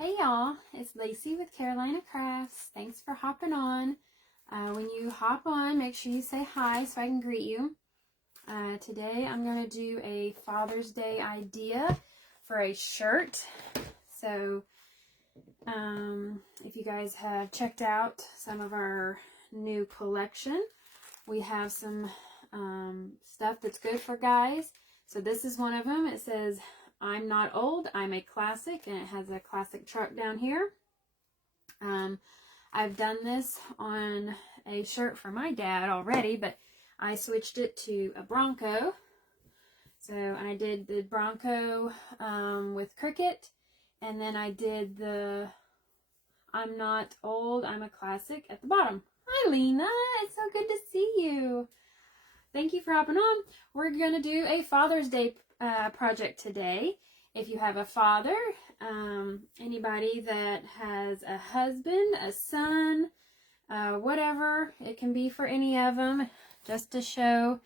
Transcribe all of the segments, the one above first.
Hey y'all, it's Lacey with Carolina Crafts. Thanks for hopping on. When you hop on, make sure you say hi so I can greet you. Today I'm going to do a Father's Day idea for a shirt. So if you guys have checked out some of our new collection, we have some stuff that's good for guys. So this is one of them. It says, "I'm not old, I'm a classic," and it has a classic truck down here. I've done this on a shirt for my dad already, but I switched it to a Bronco. So I did the Bronco with Cricut, and then I did the "I'm not old, I'm a classic" at the bottom. Hi Lena, it's so good to see you. Thank you for hopping on. We're going to do a Father's Day project today. If you have a father, anybody that has a husband, a son, whatever, it can be for any of them, just to show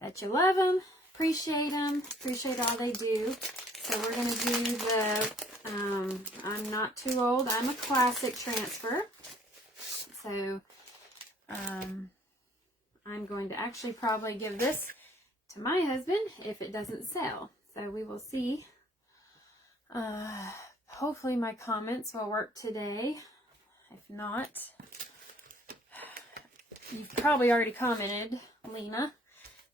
that you love them, appreciate all they do. So we're going to do the "I'm not too old, I'm a classic" transfer. So I'm going to actually probably give this to my husband if it doesn't sell. So we will see. Hopefully my comments will work today. If not, you've probably already commented, Lena.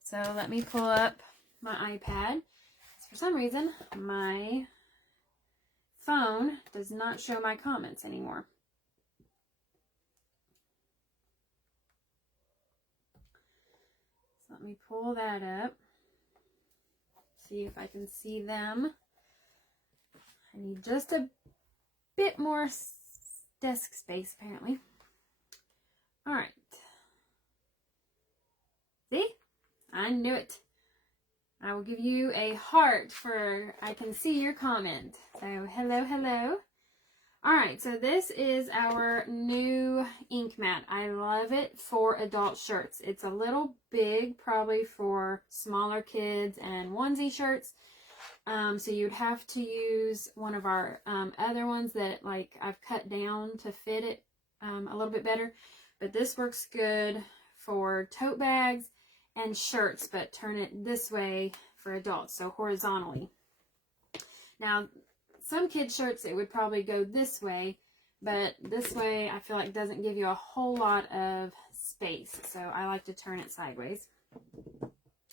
So let me pull up my iPad. For some reason, my phone does not show my comments anymore. So let me pull that up. See if I can see them. I need just a bit more desk space, apparently. All right. See? I knew it. I will give you a heart for I can see your comment. So hello, hello. All right, so this is our new ink mat. I love it for adult shirts. It's a little big, probably for smaller kids and onesie shirts. So you'd have to use one of our other ones that like I've cut down to fit it a little bit better. But this works good for tote bags and shirts, but turn it this way for adults, so horizontally. Now, some kids' shirts, it would probably go this way, but this way I feel like doesn't give you a whole lot of space. So I like to turn it sideways.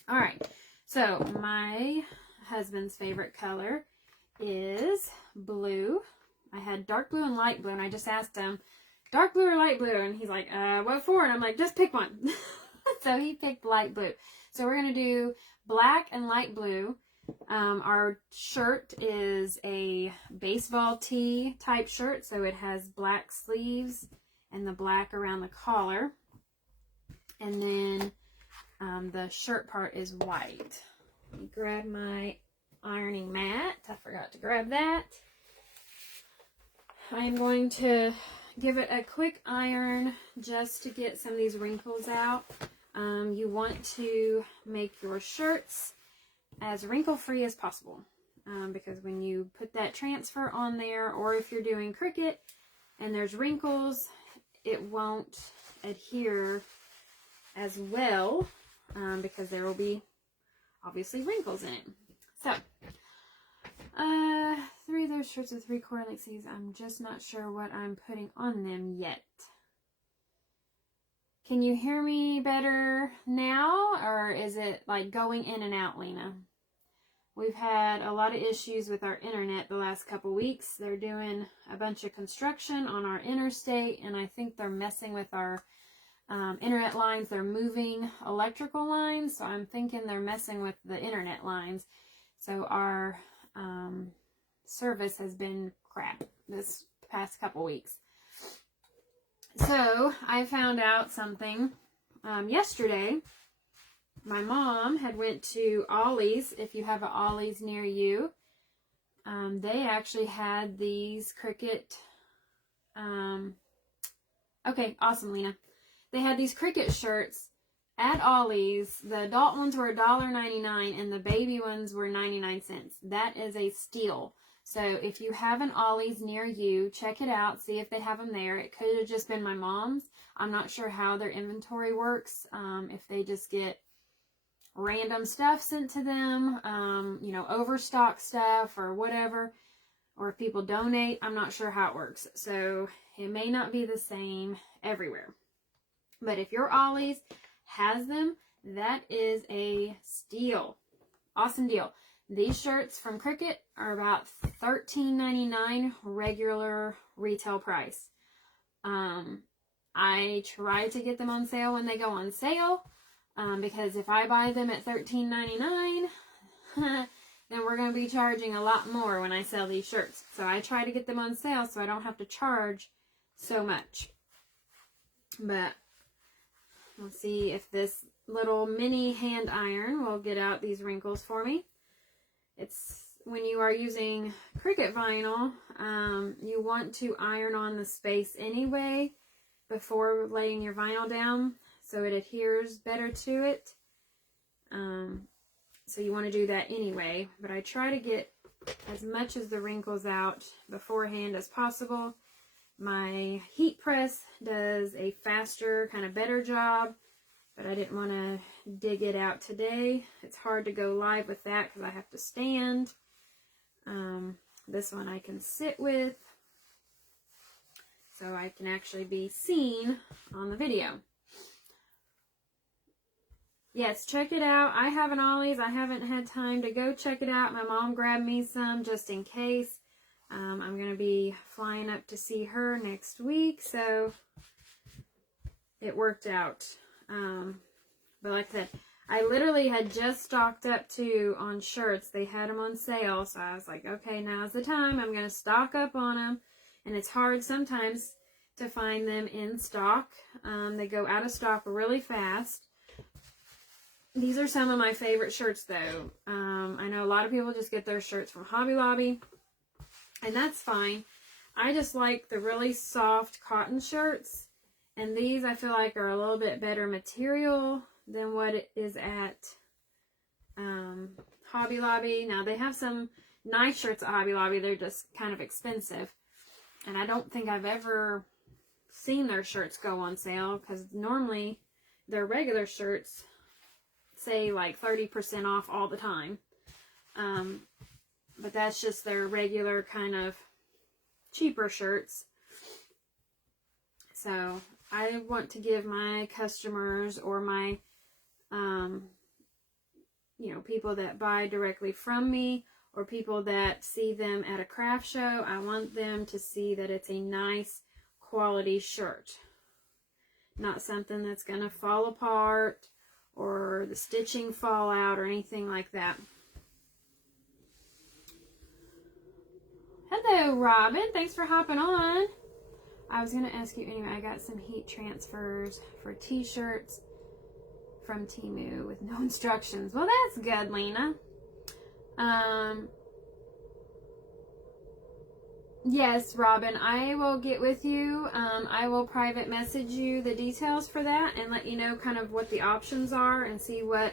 All right, so my husband's favorite color is blue. I had dark blue and light blue, and I just asked him, dark blue or light blue? And he's like, what for? And I'm like, just pick one. So he picked light blue. So we're going to do black and light blue. Our shirt is a baseball tee type shirt, so it has black sleeves and the black around the collar. And then the shirt part is white. Let me grab my ironing mat. I forgot to grab that. I'm going to give it a quick iron just to get some of these wrinkles out. You want to make your shirts as wrinkle-free as possible, because when you put that transfer on there, or if you're doing Cricut and there's wrinkles, it won't adhere as well, because there will be obviously wrinkles in it. So 3 of those shirts with 3/4 length sleeves. I'm just not sure what I'm putting on them yet. Can you hear me better now, or is it like going in and out, Lena? We've had a lot of issues with our internet the last couple weeks. They're doing a bunch of construction on our interstate, and I think they're messing with our internet lines. They're moving electrical lines, so I'm thinking they're messing with the internet lines. So our service has been crap this past couple weeks. So I found out something yesterday. My mom had went to Ollie's. If you have an Ollie's near you, they actually had these Cricut. Okay, awesome, Lena. They had these Cricut shirts at Ollie's. The adult ones were $1.99 and the baby ones were 99 cents. That is a steal. So if you have an Ollie's near you, check it out, see if they have them there. It could have just been my mom's. I'm not sure how their inventory works, if they just get random stuff sent to them, you know, overstock stuff or whatever, or if people donate. I'm not sure how it works. So it may not be the same everywhere. But if your Ollie's has them, that is a steal. Awesome deal. These shirts from Cricut are about $13.99 regular retail price. I try to get them on sale when they go on sale, because if I buy them at $13.99, then we're going to be charging a lot more when I sell these shirts. So I try to get them on sale so I don't have to charge so much. But let's see if this little mini hand iron will get out these wrinkles for me. It's when you are using Cricut vinyl, you want to iron on the space anyway before laying your vinyl down so it adheres better to it. So you want to do that anyway, but I try to get as much of the wrinkles out beforehand as possible. My heat press does a faster, kind of better job, but I didn't want to dig it out today. It's hard to go live with that because I have to stand. This one I can sit with, so I can actually be seen on the video. Yes, check it out. I have an Ollie's. I haven't had time to go check it out. My mom grabbed me some just in case. I'm going to be flying up to see her next week, so it worked out. But like I said, I literally had just stocked up too on shirts. They had them on sale, so I was like, okay, now's the time. I'm going to stock up on them. And it's hard sometimes to find them in stock. They go out of stock really fast. These are some of my favorite shirts, though. I know a lot of people just get their shirts from Hobby Lobby, and that's fine. I just like the really soft cotton shirts, and these I feel like are a little bit better material than what it is at Hobby Lobby. Now, they have some nice shirts at Hobby Lobby. They're just kind of expensive, and I don't think I've ever seen their shirts go on sale, because normally their regular shirts say like 30% off all the time. But that's just their regular kind of cheaper shirts. So I want to give my customers, or my, you know, people that buy directly from me, or people that see them at a craft show, I want them to see that it's a nice quality shirt. Not something that's going to fall apart, or the stitching fall out, or anything like that. Hello, Robin. Thanks for hopping on. I was going to ask you anyway. I got some heat transfers for t-shirts from Temu with no instructions. Well, that's good, Lena. Yes, Robin, I will get with you. I will private message you the details for that and let you know kind of what the options are and see what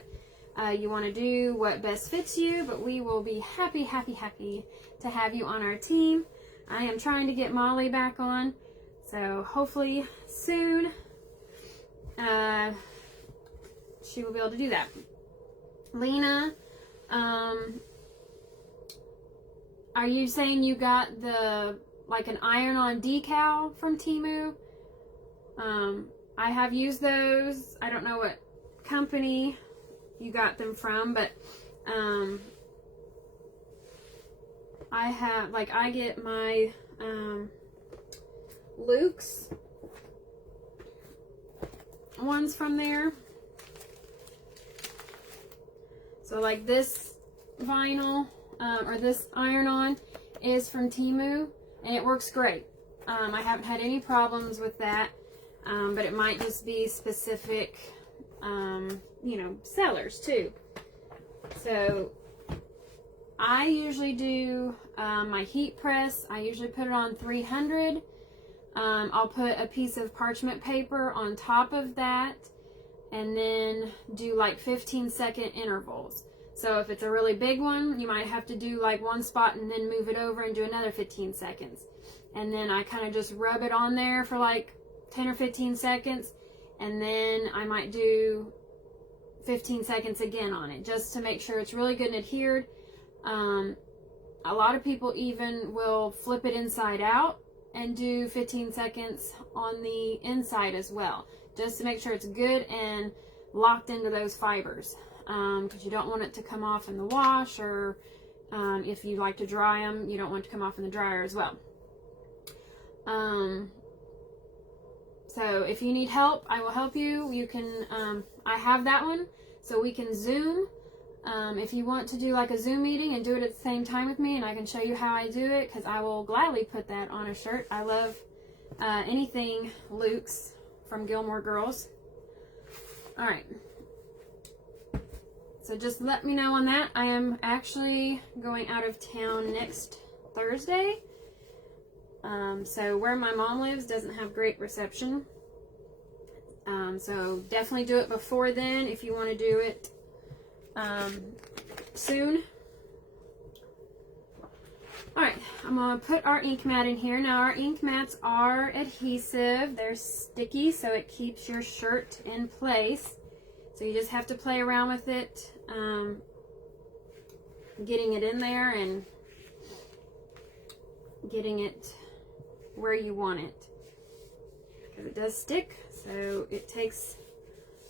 you want to do, what best fits you. But we will be happy to have you on our team. I am trying to get Molly back on, so hopefully soon she will be able to do that. Lena, are you saying you got the, like, an iron-on decal from Temu? I have used those. I don't know what company you got them from, but I have, like, I get my Luke's ones from there. So, like, this vinyl, or this iron-on is from Temu, and it works great. I haven't had any problems with that, but it might just be specific, you know, sellers too. So I usually do my heat press. I usually put it on 300. I'll put a piece of parchment paper on top of that, and then do like 15-second intervals. So if it's a really big one, you might have to do like one spot and then move it over and do another 15 seconds. And then I kind of just rub it on there for like 10 or 15 seconds. And then I might do 15 seconds again on it, just to make sure it's really good and adhered. A lot of people even will flip it inside out and do 15 seconds on the inside as well, just to make sure it's good and locked into those fibers, because you don't want it to come off in the wash, or if you like to dry them, you don't want it to come off in the dryer as well. So if you need help, I will help you. You can, I have that one, so we can Zoom. If you want to do like a Zoom meeting and do it at the same time with me, and I can show you how I do it, because I will gladly put that on a shirt. I love anything Luke's from Gilmore Girls. All right. So just let me know on that. I am actually going out of town next Thursday. So where my mom lives doesn't have great reception. So definitely do it before then if you want to do it soon. Alright, I'm going to put our ink mat in here. Now our ink mats are adhesive. They're sticky, so it keeps your shirt in place. So you just have to play around with it, getting it in there and getting it where you want it. Because it does stick, so it takes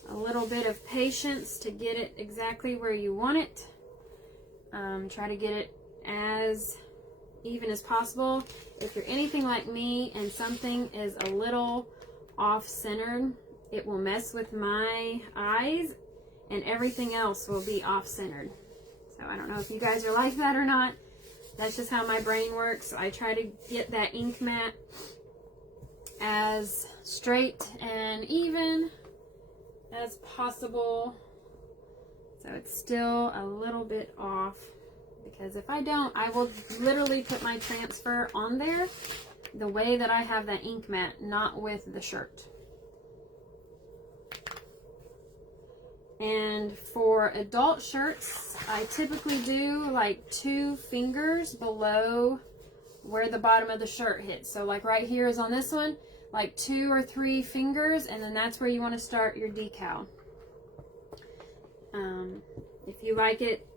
a little bit of patience to get it exactly where you want it. Try to get it as even as possible. If you're anything like me and something is a little off-centered, it will mess with my eyes and everything else will be off-centered. So I don't know if you guys are like that or not. That's just how my brain works. I try to get that ink mat as straight and even as possible, so it's still a little bit off, because if I don't, I will literally put my transfer on there the way that I have that ink mat, not with the shirt. And for adult shirts, I typically do like 2 fingers below where the bottom of the shirt hits. So like right here is on this one, like 2 or 3 fingers, and then that's where you want to start your decal. If you like it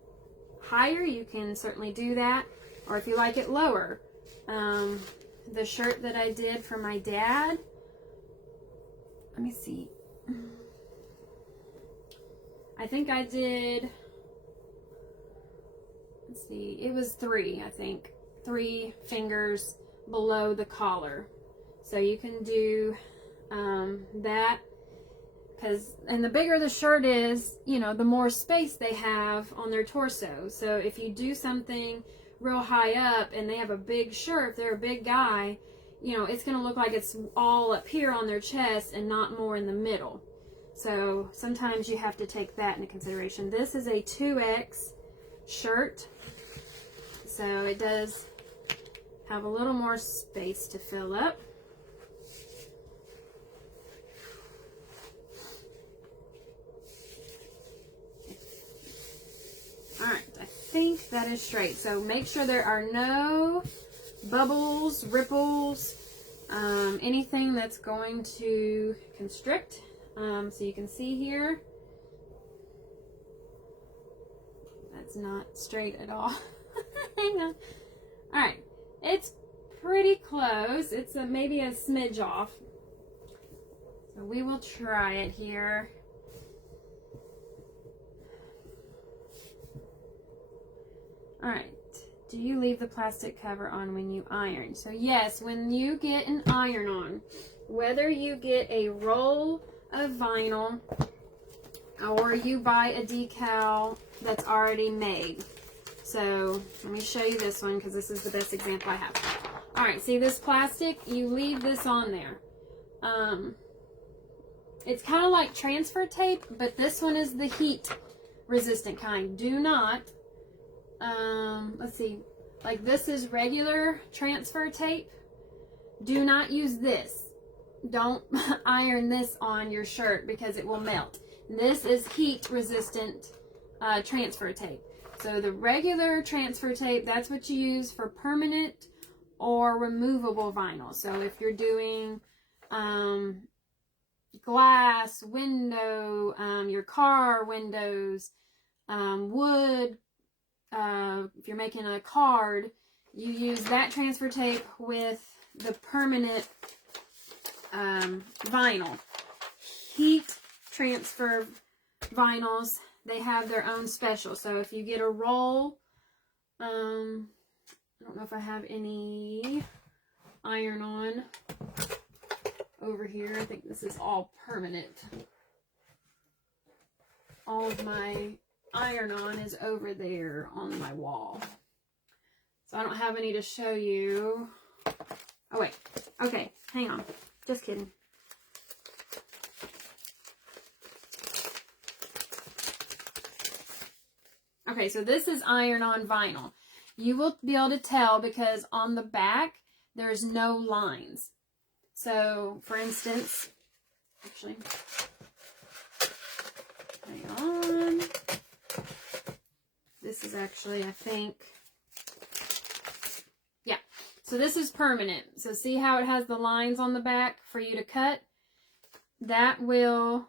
higher, you can certainly do that, or if you like it lower. The shirt that I did for my dad, let me see, I think I did, let's see, it was 3, I think, 3 fingers below the collar. So you can do that, and the bigger the shirt is, you know, the more space they have on their torso. So if you do something real high up and they have a big shirt, if they're a big guy, you know, it's going to look like it's all up here on their chest and not more in the middle. So sometimes you have to take that into consideration. This is a 2X shirt, so it does have a little more space to fill up. Alright, I think that is straight. So make sure there are no bubbles, ripples, anything that's going to constrict. So you can see here, that's not straight at all. Hang on. Alright, it's pretty close. It's maybe a smidge off. So we will try it here. Alright, do you leave the plastic cover on when you iron? So yes, when you get an iron on, whether you get a roll of vinyl or you buy a decal that's already made. So let me show you this one, because this is the best example I have. Alright, see this plastic? You leave this on there. It's kind of like transfer tape, but this one is the heat resistant kind. Do not, let's see, like this is regular transfer tape. Do not use this. Don't iron this on your shirt because it will melt. This is heat resistant transfer tape. So the regular transfer tape, that's what you use for permanent or removable vinyl. So if you're doing glass, window, your car windows, wood, if you're making a card, you use that transfer tape with the permanent vinyl. Heat transfer vinyls, they have their own special. So if you get a roll, I don't know if I have any iron-on over here. I think this is all permanent. All of my iron-on is over there on my wall. So I don't have any to show you. Oh, wait. Okay, hang on. Just kidding. Okay, so this is iron-on vinyl. You will be able to tell because on the back, there's no lines. So, for instance, actually, hang on. This is actually, I think, yeah. So this is permanent. So see how it has the lines on the back for you to cut? That will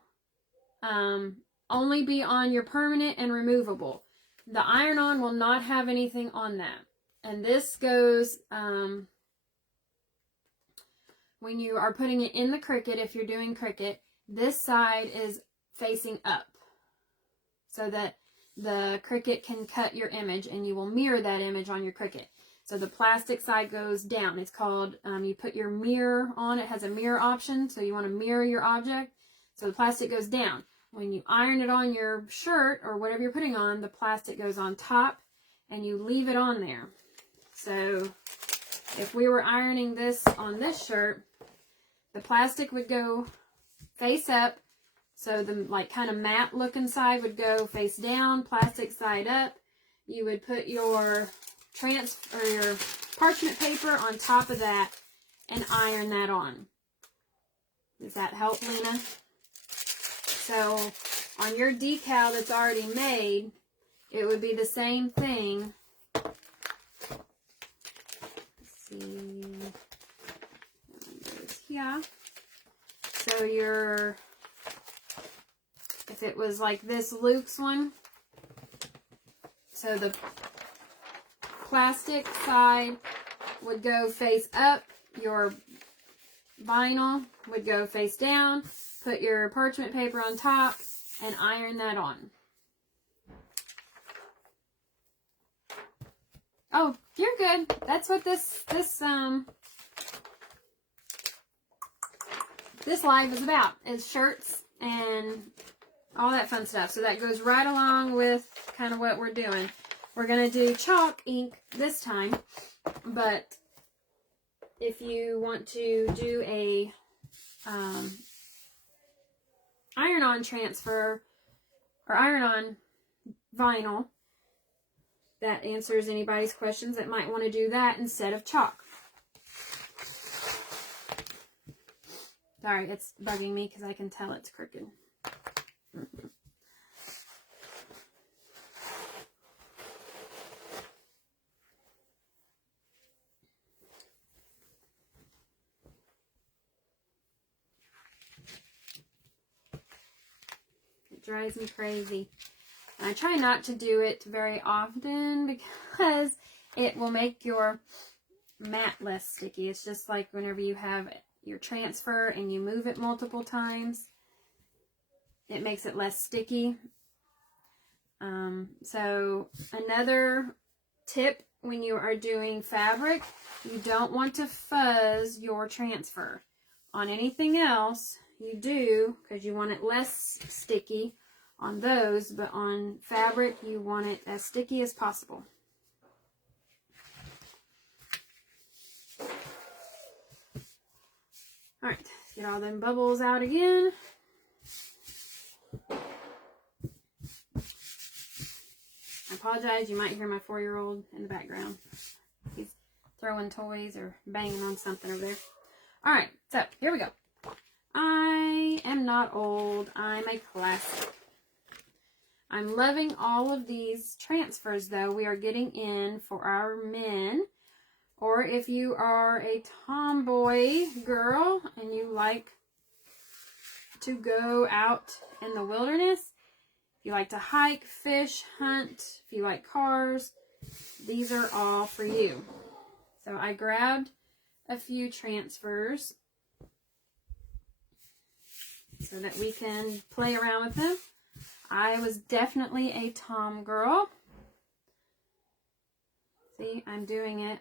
only be on your permanent and removable. The iron-on will not have anything on that. And this goes, when you are putting it in the Cricut, if you're doing Cricut, this side is facing up so that the Cricut can cut your image and you will mirror that image on your Cricut. So the plastic side goes down. It's called, you put your mirror on, it has a mirror option, so you want to mirror your object. So the plastic goes down. When you iron it on your shirt or whatever you're putting on, the plastic goes on top and you leave it on there. So if we were ironing this on this shirt, the plastic would go face up. So the like kind of matte looking side would go face down, plastic side up. You would put your your parchment paper on top of that and iron that on. Does that help, Lena? So on your decal that's already made, it would be the same thing. Let's see. Yeah. So if it was like this Luke's one, so the plastic side would go face up, your vinyl would go face down, put your parchment paper on top, and iron that on. Oh, you're good. That's what this live is about, is shirts and all that fun stuff. So that goes right along with kind of what we're doing. We're going to do chalk ink this time, but if you want to do a iron-on transfer or iron-on vinyl, that answers anybody's questions that might want to do that instead of chalk. Sorry, it's bugging me because I can tell it's crooked. It drives me crazy. And I try not to do it very often because it will make your mat less sticky. It's just like whenever you have your transfer and you move it multiple times, it makes it less sticky. So another tip when you are doing fabric, you don't want to fuzz your transfer. On anything else, you do, because you want it less sticky on those, but on fabric, you want it as sticky as possible. All right, let's get all them bubbles out again. I apologize, you might hear my 4-year-old in the background. He's throwing toys or banging on something over there. All right, so here we go. I am not old, I'm a classic. I'm loving all of these transfers though we are getting in for our men. Or if you are a tomboy girl and you like to go out in the wilderness, if you like to hike, fish, hunt, if you like cars, these are all for you. So I grabbed a few transfers so that we can play around with them. I was definitely a Tom girl. See, I'm doing it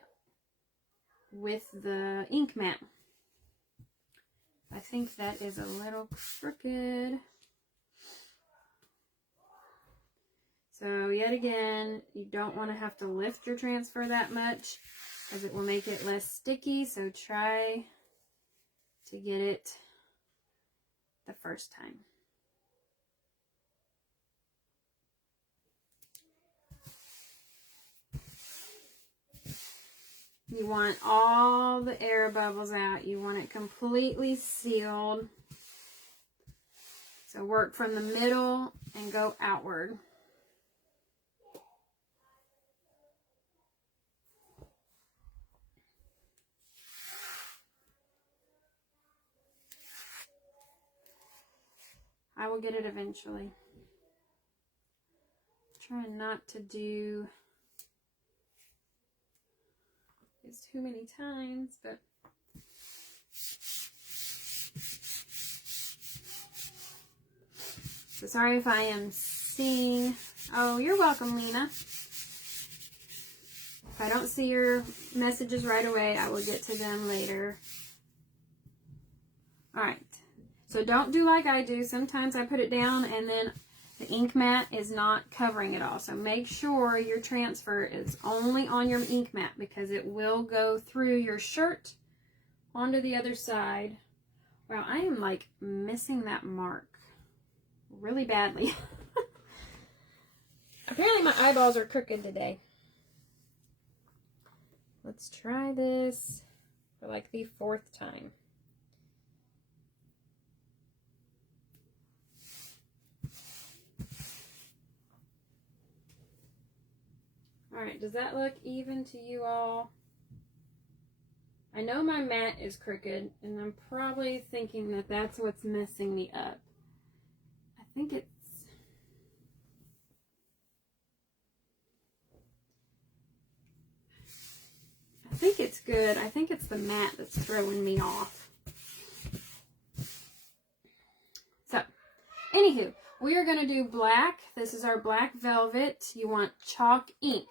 with the ink mat. I think that is a little crooked. So yet again, you don't want to have to lift your transfer that much because it will make it less sticky. So try to get it the first time. You want all the air bubbles out. You want it completely sealed. So work from the middle and go outward. I will get it eventually. Trying not to do this too many times, but so sorry if I am seeing. Oh, you're welcome, Lena. If I don't see your messages right away, I will get to them later. All right. So don't do like I do. Sometimes I put it down and then the ink mat is not covering it all. So make sure your transfer is only on your ink mat because it will go through your shirt onto the other side. Wow, I am like missing that mark really badly. Apparently my eyeballs are crooked today. Let's try this for like the 4th time. Alright, does that look even to you all? I know my mat is crooked, and I'm probably thinking that that's what's messing me up. I think it's good. I think it's the mat that's throwing me off. So, anywho, we are going to do black. This is our black velvet. You want chalk ink.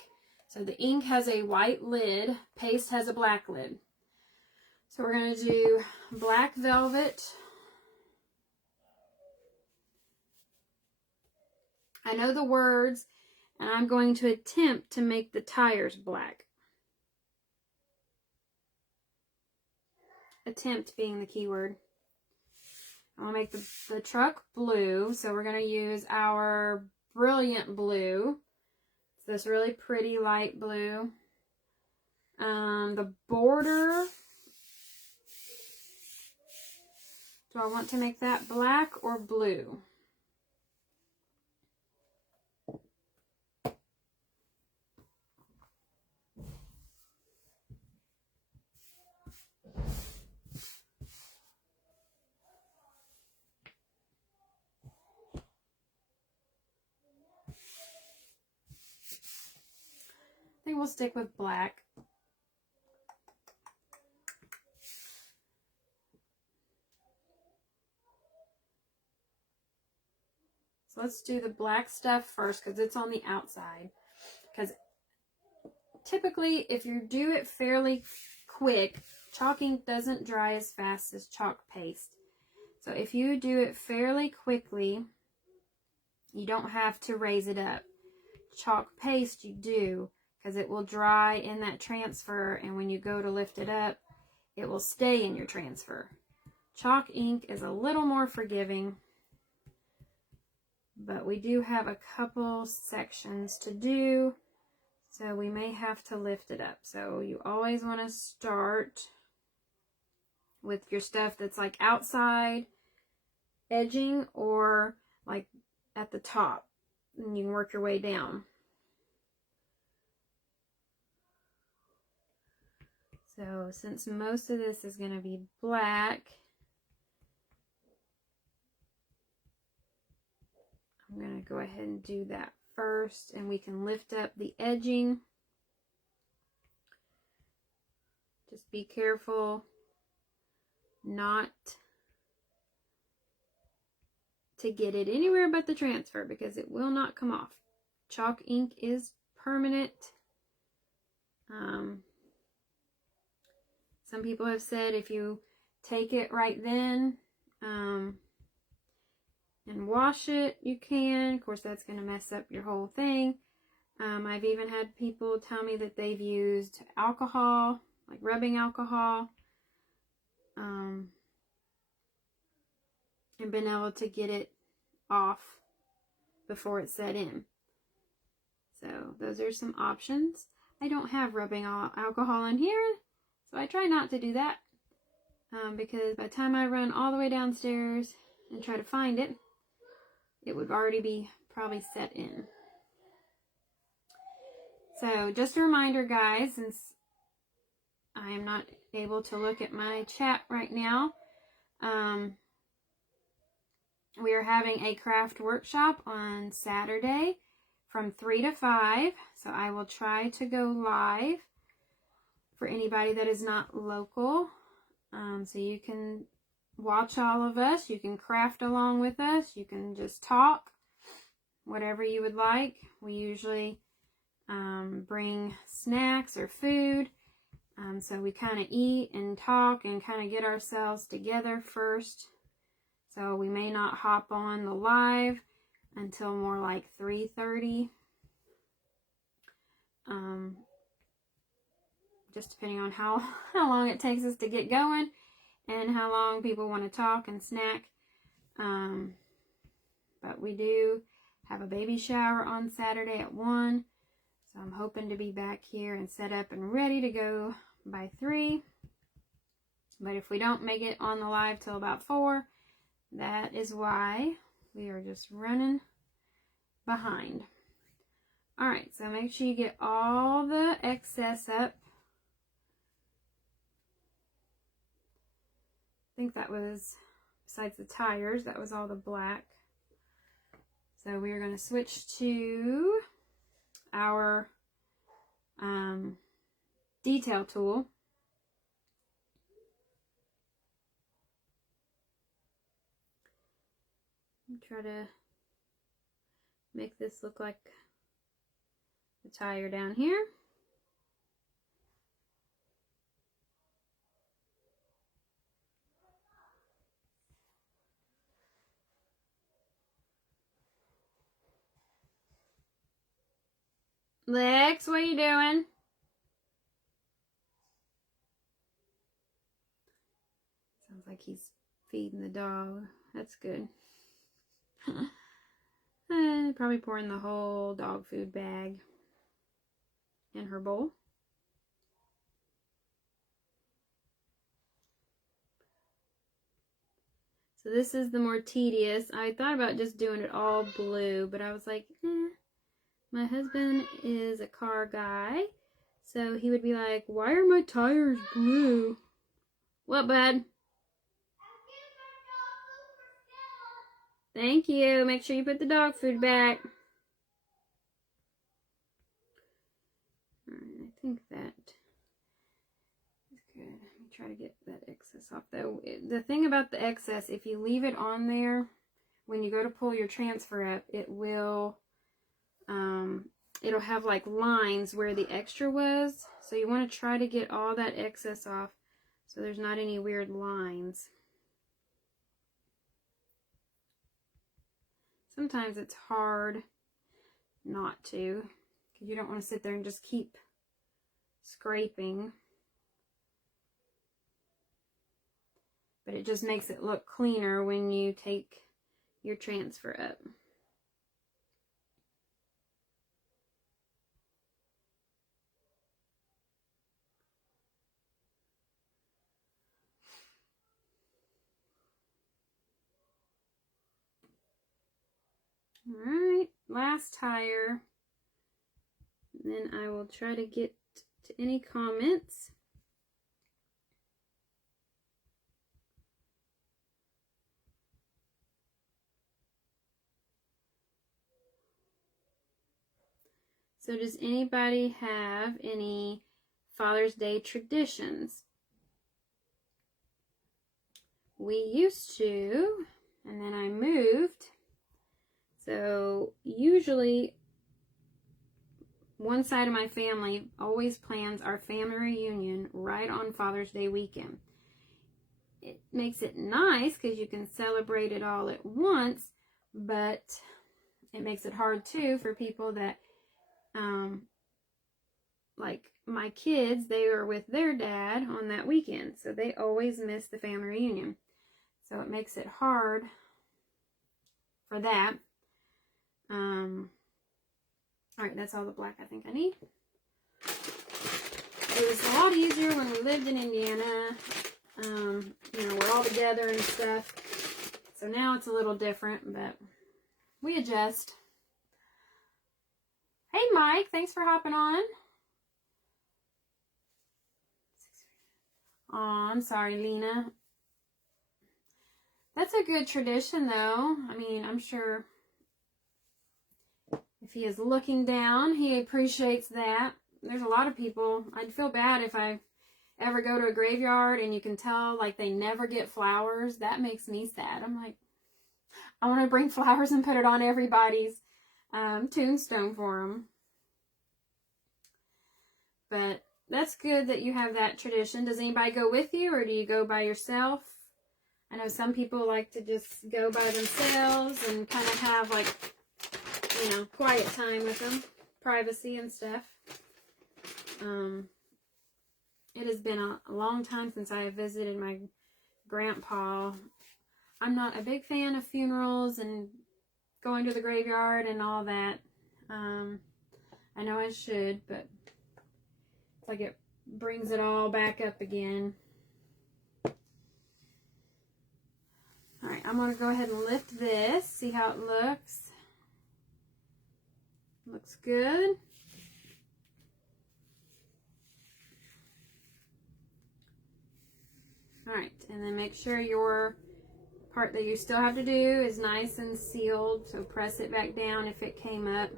So the ink has a white lid, paste has a black lid. So we're going to do black velvet. I know the words, and I'm going to attempt to make the tires black. Attempt being the key word. I'm going to make the truck blue, so we're going to use our Brilliant Blue. It's this really pretty light blue. The border, do I want to make that black or blue? I think we'll stick with black. So let's do the black stuff first because it's on the outside. Because typically, if you do it fairly quick, chalk ink doesn't dry as fast as chalk paste. So if you do it fairly quickly, you don't have to raise it up. Chalk paste you do, because it will dry in that transfer, and when you go to lift it up, it will stay in your transfer. Chalk ink is a little more forgiving, but we do have a couple sections to do, so we may have to lift it up. So you always want to start with your stuff that's like outside edging or like at the top. and you can work your way down. So since most of this is going to be black, I'm going to go ahead and do that first, and we can lift up the edging. Just be careful not to get it anywhere but the transfer, because it will not come off. Chalk ink is permanent. Some people have said if you take it right then and wash it, you can. Of course, that's going to mess up your whole thing. I've even had people tell me that they've used alcohol, like rubbing alcohol, and been able to get it off before it set in. So those are some options. I don't have rubbing alcohol in here, so I try not to do that, because by the time I run all the way downstairs and try to find it, it would already be probably set in. So just a reminder, guys, since I am not able to look at my chat right now, we are having a craft workshop on Saturday from 3 to 5. So I will try to go live for anybody that is not local. So you can watch all of us. You can craft along with us. You can just talk, whatever you would like. We usually bring snacks or food. So we kind of eat and talk and kind of get ourselves together first. So we may not hop on the live until more like 3:30. Just depending on how long it takes us to get going and how long people want to talk and snack. But we do have a baby shower on Saturday at 1. So I'm hoping to be back here and set up and ready to go by 3. But if we don't make it on the live till about 4, that is why we are just running behind. All right, so make sure you get all the excess up. I think that was, besides the tires, that was all the black. So we are going to switch to our detail tool. Try to make this look like the tire down here. Lex, what are you doing? Sounds like he's feeding the dog. That's good. Probably pouring the whole dog food bag in her bowl. So this is the more tedious. I thought about just doing it all blue, but I was like, my husband is a car guy, so he would be like, why are my tires blue? What, bud? Thank you. Make sure you put the dog food back. Alright, I think that is good. Let me try to get that excess off though. The thing about the excess, if you leave it on there, when you go to pull your transfer up, it will, it'll have like lines where the extra was. So you want to try to get all that excess off so there's not any weird lines. Sometimes it's hard not to, because you don't want to sit there and just keep scraping. But it just makes it look cleaner when you take your transfer up. All right. last tire. And then I will try to get to any comments. So does anybody have any Father's Day traditions? We used to, and then I moved. So usually one side of my family always plans our family reunion right on Father's Day weekend. It makes it nice because you can celebrate it all at once, but it makes it hard too for people that like my kids, they are with their dad on that weekend, so they always miss the family reunion. So it makes it hard for that. Alright, that's all the black I think I need. It was a lot easier when we lived in Indiana. You know, we're all together and stuff. So now it's a little different, but we adjust. Hey Mike, thanks for hopping on. Oh, I'm sorry, Lena. That's a good tradition, though. I mean, I'm sure if he is looking down, he appreciates that. There's a lot of people. I'd feel bad if I ever go to a graveyard and you can tell, like, they never get flowers. That makes me sad. I'm like, I want to bring flowers and put it on everybody's tombstone for them. But that's good that you have that tradition. Does anybody go with you, or do you go by yourself? I know some people like to just go by themselves and kind of have, like, you know, quiet time with them, privacy and stuff. It has been a long time since I have visited my grandpa. I'm not a big fan of funerals and going to the graveyard and all that. I know I should, but it's like it brings it all back up again. Alright, I'm going to go ahead and lift this, see how it looks. Looks good. Alright, and then make sure your part that you still have to do is nice and sealed, so press it back down if it came up.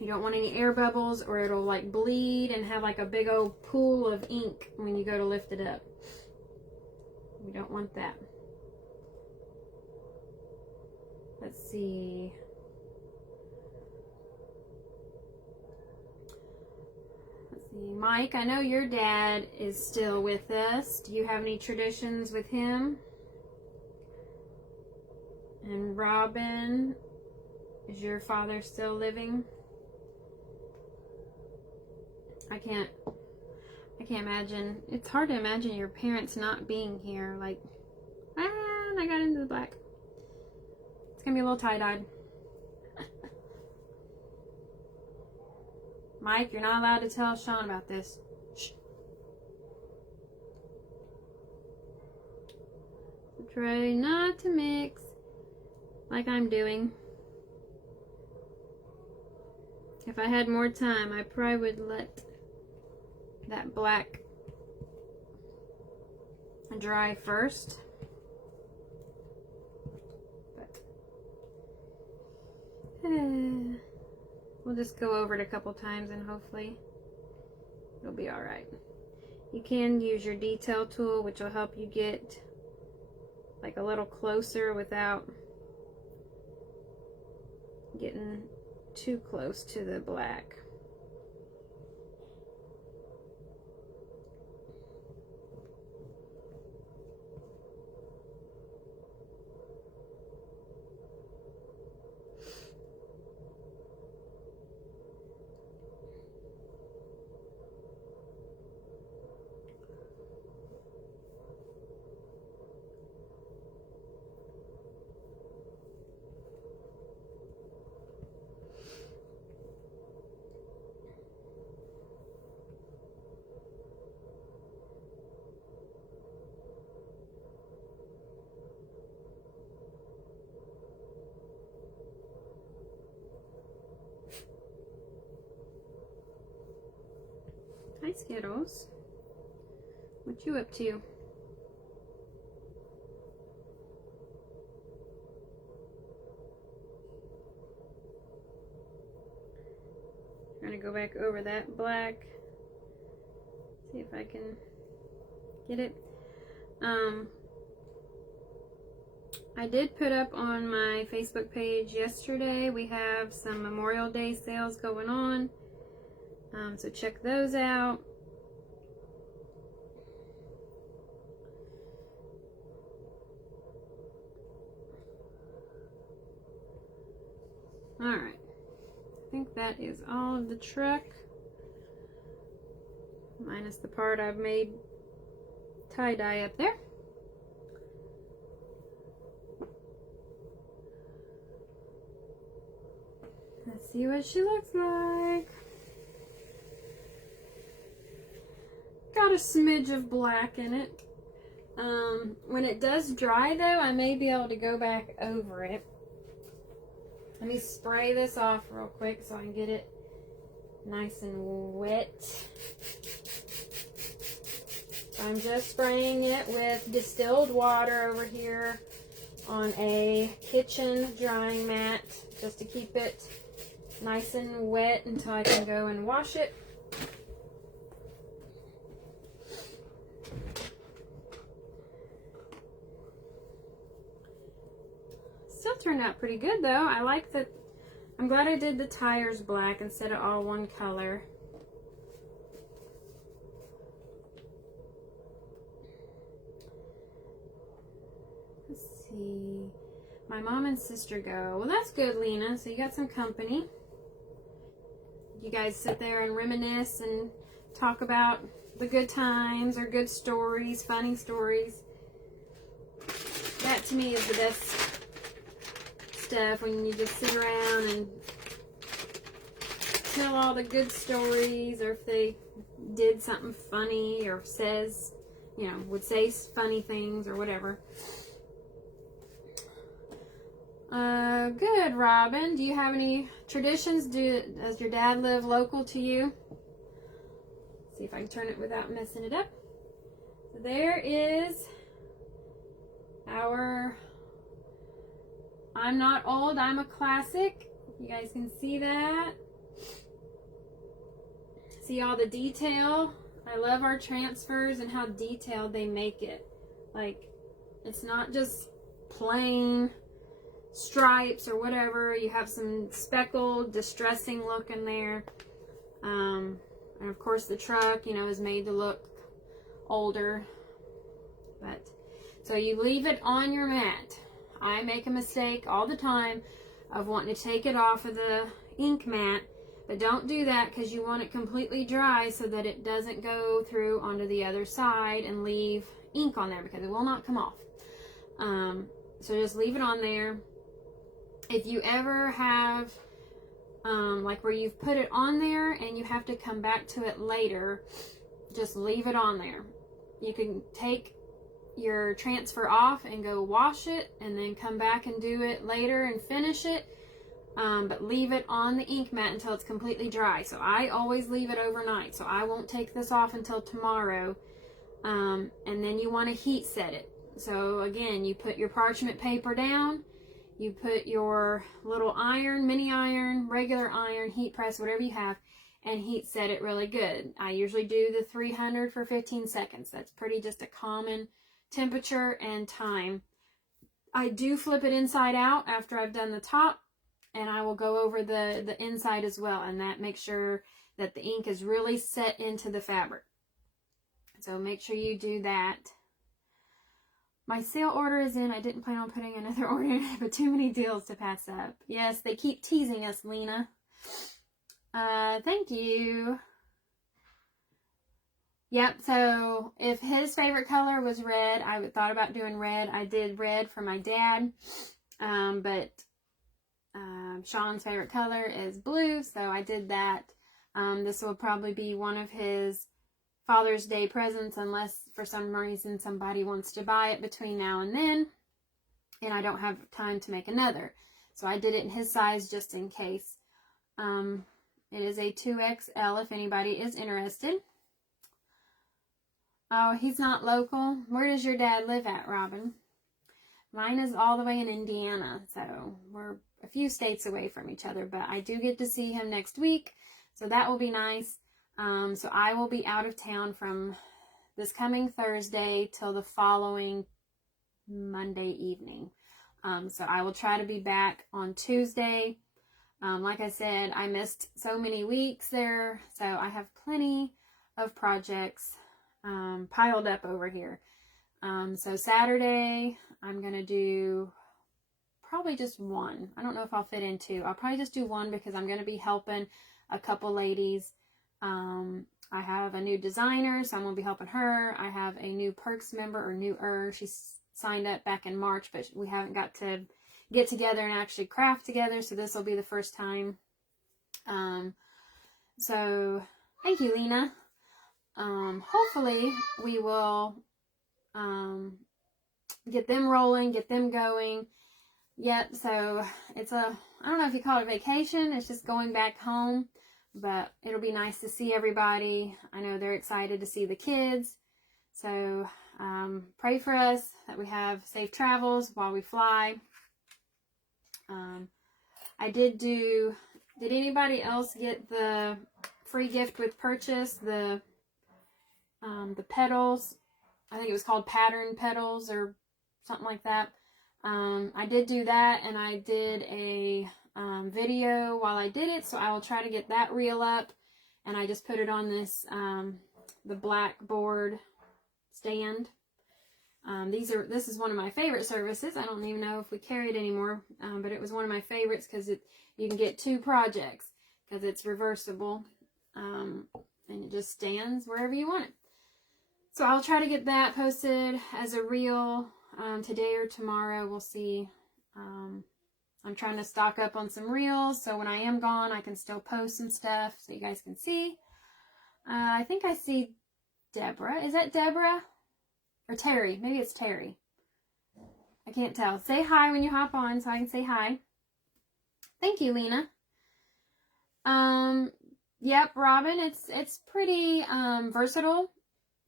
You don't want any air bubbles or it'll like bleed and have like a big old pool of ink when you go to lift it up. We don't want that. Let's see. Mike, I know your dad is still with us. Do you have any traditions with him? And Robin, is your father still living? I can't imagine. It's hard to imagine your parents not being here. Like, and I got into the black. It's gonna be a little tie-dyed. Mike, you're not allowed to tell Sean about this. Shh. Try not to mix like I'm doing. If I had more time, I probably would let that black dry first. But we'll just go over it a couple times and hopefully it'll be alright. You can use your detail tool, which will help you get like a little closer without getting too close to the black. Hi, Skittles. What you up to? I'm gonna go back over that black. See if I can get it. I did put up on my Facebook page yesterday, we have some Memorial Day sales going on. So check those out. Alright. I think that is all of the truck. Minus the part I've made tie-dye up there. Let's see what she looks like. Got a smidge of black in it. When it does dry though, I may be able to go back over it. Let me spray this off real quick so I can get it nice and wet. I'm just spraying it with distilled water over here on a kitchen drying mat just to keep it nice and wet until I can go and wash it. Still turned out pretty good though. I like that. I'm glad I did the tires black instead of all one color. Let's see. My mom and sister go. Well, that's good, Lena. So you got some company. You guys sit there and reminisce and talk about the good times or good stories, funny stories. That to me is the best stuff, when you just sit around and tell all the good stories, or if they did something funny or says, you know, would say funny things or whatever. Good, Robin. Do you have any traditions? Does your dad live local to you? See if I can turn it without messing it up. So there is our I'm Not Old, I'm a Classic. You guys can see that. See all the detail. I love our transfers and how detailed they make it. Like, it's not just plain stripes or whatever. You have some speckled, distressing look in there. And of course the truck, you know, is made to look older. But so you leave it on your mat. I make a mistake all the time of wanting to take it off of the ink mat, but don't do that because you want it completely dry so that it doesn't go through onto the other side and leave ink on there, because it will not come off. So just leave it on there. If you ever have like where you've put it on there and you have to come back to it later, just leave it on there. You can take your transfer off and go wash it and then come back and do it later and finish it, but leave it on the ink mat until it's completely dry. So I always leave it overnight, so I won't take this off until tomorrow. And then you want to heat set it. So again, you put your parchment paper down, you put your little iron, mini iron, regular iron, heat press, whatever you have, and heat set it really good. I usually do the 300 for 15 seconds. That's pretty just a common temperature and time. I do flip it inside out after I've done the top, and I will go over the inside as well, and that makes sure that the ink is really set into the fabric. So make sure you do that. My sale order is in. I didn't plan on putting another order in, but too many deals to pass up. Yes, they keep teasing us, Lena. Thank you. Yep, so if his favorite color was red, I thought about doing red. I did red for my dad, but Sean's favorite color is blue, so I did that. This will probably be one of his Father's Day presents, unless for some reason somebody wants to buy it between now and then, and I don't have time to make another. So I did it in his size just in case. It is a 2XL if anybody is interested. Oh, he's not local. Where does your dad live at, Robin? Mine is all the way in Indiana, so we're a few states away from each other, but I do get to see him next week, so that will be nice. So I will be out of town from this coming Thursday till the following Monday evening. So I will try to be back on Tuesday. Like I said, I missed so many weeks there, so I have plenty of projects piled up over here. So Saturday, I'm going to do probably just one. I don't know if I'll fit in two. I'll probably just do one because I'm going to be helping a couple ladies. I have a new designer, so I'm going to be helping her. I have a new Perks member, or newer. She's signed up back in March, but we haven't got to get together and actually craft together, so this will be the first time. So thank you, Lena. Hopefully we will get them rolling, get them going. Yep, so it's I don't know if you call it vacation, it's just going back home, but it'll be nice to see everybody. I know they're excited to see the kids, so pray for us that we have safe travels while we fly. I did anybody else get the free gift with purchase, the petals? I think it was called Pattern Petals or something like that. I did do that, and I did a video while I did it, so I will try to get that reel up, and I just put it on this the blackboard stand. This is one of my favorite services. I don't even know if we carry it anymore, but it was one of my favorites because you can get 2 projects because it's reversible, and it just stands wherever you want it. So I'll try to get that posted as a reel today or tomorrow. We'll see. I'm trying to stock up on some reels, so when I am gone, I can still post some stuff so you guys can see. I think I see Deborah. Is that Deborah? Or Terry. Maybe it's Terry. I can't tell. Say hi when you hop on so I can say hi. Thank you, Lena. Yep, Robin, it's pretty versatile.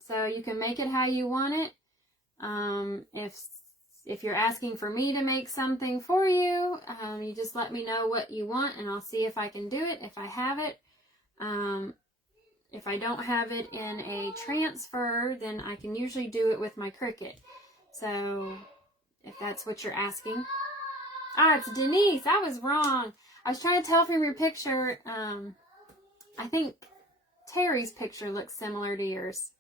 So you can make it how you want it. If you're asking for me to make something for you, you just let me know what you want and I'll see if I can do it, if I have it. If I don't have it in a transfer, then I can usually do it with my Cricut. So if that's what you're asking. Ah, it's Denise. I was wrong. I was trying to tell from your picture. I think Terry's picture looks similar to yours.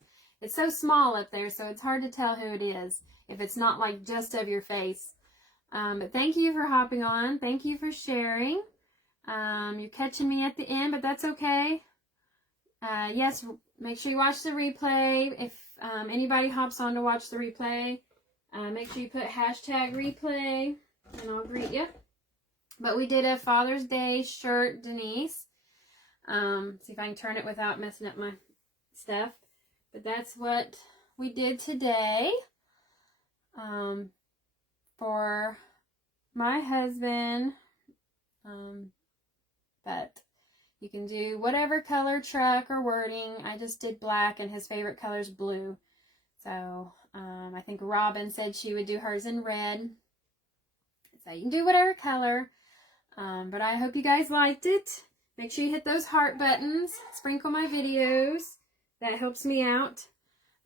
It's so small up there, so it's hard to tell who it is if it's not like just of your face. But thank you for hopping on. Thank you for sharing. You're catching me at the end, but that's okay. Yes, make sure you watch the replay. If anybody hops on to watch the replay, make sure you put #replay and I'll greet you. But we did a Father's Day shirt, Denise. See if I can turn it without messing up my stuff. But that's what we did today for my husband. But you can do whatever color truck or wording. I just did black and his favorite color is blue. So I think Robin said she would do hers in red. So you can do whatever color. But I hope you guys liked it. Make sure you hit those heart buttons. Sprinkle my videos. That helps me out.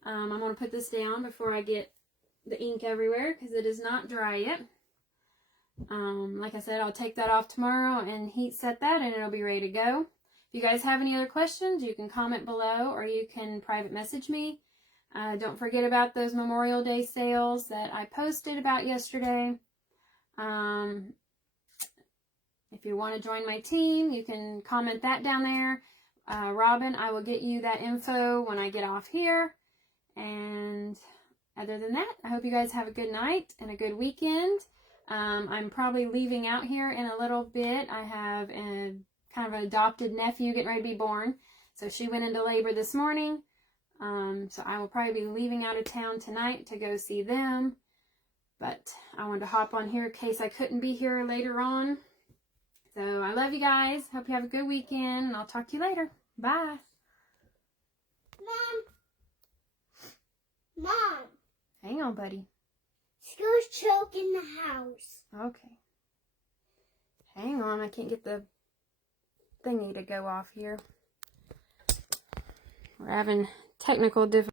I'm going to put this down before I get the ink everywhere because it is not dry yet. Like I said, I'll take that off tomorrow and heat set that and it'll be ready to go. If you guys have any other questions, you can comment below or you can private message me. Don't forget about those Memorial Day sales that I posted about yesterday. If you want to join my team, you can comment that down there. Robin, I will get you that info when I get off here. And other than that, I hope you guys have a good night and a good weekend. I'm probably leaving out here in a little bit. I have a kind of an adopted nephew getting ready to be born. So she went into labor this morning. So I will probably be leaving out of town tonight to go see them. But I wanted to hop on here in case I couldn't be here later on. So I love you guys. Hope you have a good weekend. And I'll talk to you later. Bye. Mom. Hang on, buddy. Scrooge choke in the house. Okay. Hang on, I can't get the thingy to go off here. We're having technical difficulties.